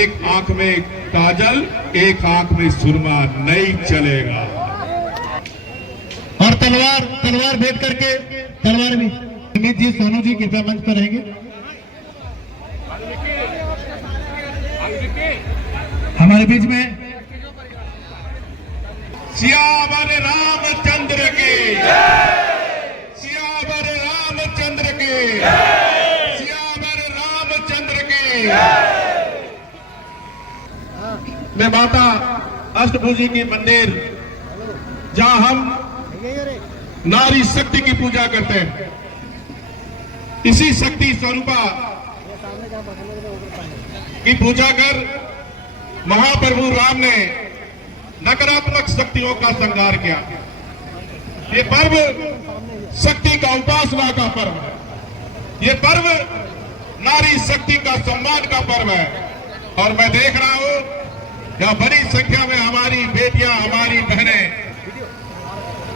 एक आंख में काजल, एक आंख में सुरमा नहीं चलेगा। और तलवार भेंट करके तलवार भी अमित जी, सोनू जी कृपया मंच पर रहेंगे। हमारे बीच में सियावर रामचंद्र के, सियावर रामचंद्र के, सियावर रामचंद्र के। मैं माता अष्टभुजी की मंदिर, जहां हम नारी शक्ति की पूजा करते हैं, इसी शक्ति स्वरूपा की पूजा कर महाप्रभु राम ने नकारात्मक शक्तियों का संहार किया। ये पर्व शक्ति का उपासना का पर्व है। ये पर्व नारी शक्ति का सम्मान का पर्व है। और मैं देख रहा हूं यहां बड़ी संख्या में हमारी बेटियां, हमारी बहनें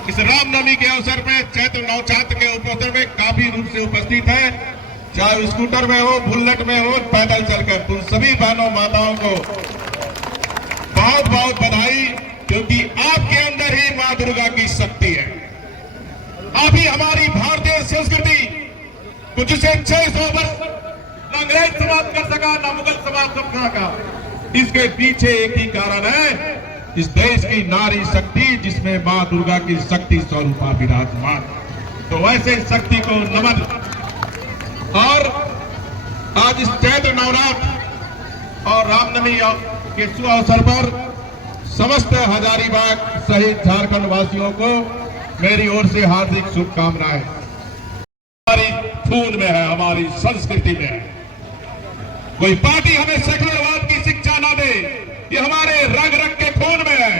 इस रामनवमी के अवसर में, चैत्र नवरात्र के अवसर में काफी रूप से उपस्थित है। चाहे स्कूटर में हो, बुलेट में हो, पैदल चलकर, उन सभी बहनों माताओं को बहुत बहुत बधाई, क्योंकि आपके अंदर ही मां दुर्गा की शक्ति है। आप ही हमारी भारतीय संस्कृति को, जिसे 600 वर्ष न अंग्रेज समाप्त कर सका, न मुगल समाप्त कर सका, इसके पीछे एक ही कारण है, इस देश की नारी शक्ति, जिसमें मां दुर्गा की शक्ति स्वरूपा विराजमान। तो वैसे शक्ति को नमन। और आज इस चैत्र नवरात्र और रामनवमी के शुभ अवसर पर समस्त हजारीबाग सहित झारखंड वासियों को मेरी ओर से हार्दिक शुभकामनाएं। हमारी खून में है, हमारी संस्कृति में है। कोई पार्टी हमें सेकुलरवाद की शिक्षा ना दे, ये हमारे रग रग के खून में है,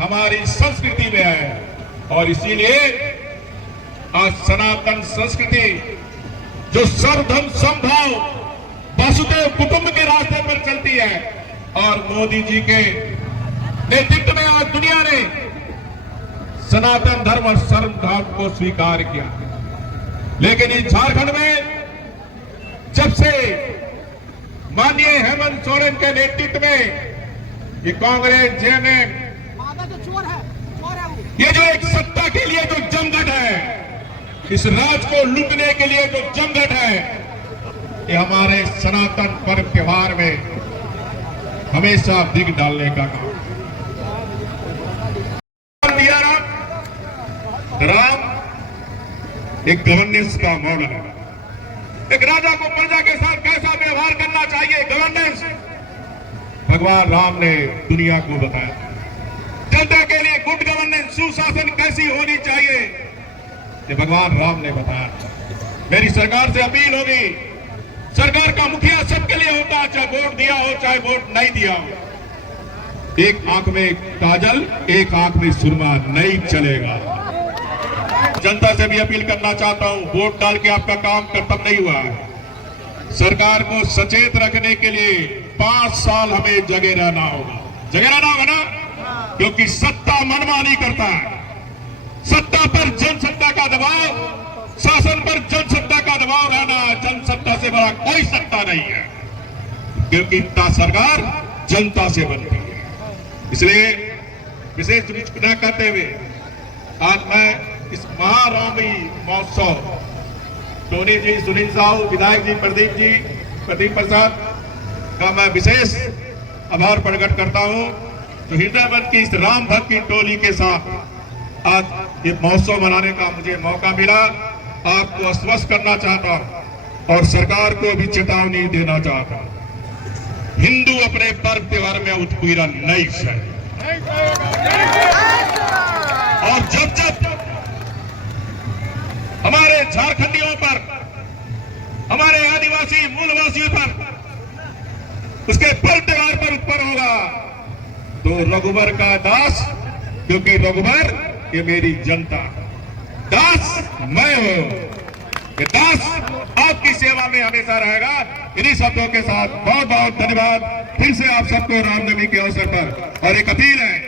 हमारी संस्कृति में है। और इसीलिए आज सनातन संस्कृति, जो सर्वधर्म समभाव वसुधैव कुटुंब के रास्ते पर चलती है, और मोदी जी के नेतृत्व में आज दुनिया ने सनातन धर्म और सर्वधर्म को स्वीकार किया। लेकिन इस झारखंड में जब से माननीय हेमंत सोरेन के नेतृत्व में ये कांग्रेस, जेएमएम, ये जो एक सत्ता के लिए जो जमघट है, इस राज को लूटने के लिए जो जमघट है, ये हमारे सनातन पर्व त्योहार में हमेशा दिग डालने का काम दिया। राम एक गवर्नेंस का मॉडल है। एक राजा को प्रजा के साथ कैसा व्यवहार करना चाहिए, गवर्नेंस भगवान राम ने दुनिया को बताया। जनता के लिए गुड गवर्नेंस, सुशासन कैसी होनी चाहिए, ये भगवान राम ने बताया। मेरी सरकार से अपील होगी, सरकार का मुखिया सबके लिए होता है, चाहे वोट दिया हो चाहे वोट नहीं दिया हो। एक आंख में काजल, एक आंख में सुरमा नहीं चलेगा। जनता से भी अपील करना चाहता हूं, वोट डाल के आपका काम खत्म नहीं हुआ है। सरकार को सचेत रखने के लिए 5 साल हमें जगे रहना होगा। जगे रहना होगा ना, क्योंकि सत्ता मनमानी करता है। सत्ता पर जनसत्ता का दबाव, शासन पर जनसत्ता का दबाव रहना, जनसत्ता से बड़ा कोई सत्ता नहीं है, क्योंकि सरकार जनता से बनती है। इसलिए विशेष रूप न करते हुए आज मैं इस महारामी महोत्सव, टोनी जी, सुनील साहू, विधायक जी, प्रदीप प्रसाद का मैं विशेष आभार प्रकट करता हूं, तो हृदयवत की इस राम भक्त की टोली के साथ आज ये महोत्सव मनाने का मुझे मौका मिला। आपको आश्वस्त करना चाहता हूं और सरकार को भी चेतावनी देना चाहता हूं, हिंदू अपने पर्व त्योहार में उत्पीड़न नहीं सहे। और जब जब हमारे झारखंडियों पर, हमारे आदिवासी मूलवासियों पर उसके पर्व त्योहार पर उत्पन्न होगा, तो रघुबर का दास, क्योंकि रघुबर ये मेरी जनता, दास मैं हूं, ये दास आपकी सेवा में हमेशा रहेगा। इन्हीं शब्दों के साथ बहुत बहुत धन्यवाद। फिर से आप सबको रामनवमी के अवसर पर और एक अपील है,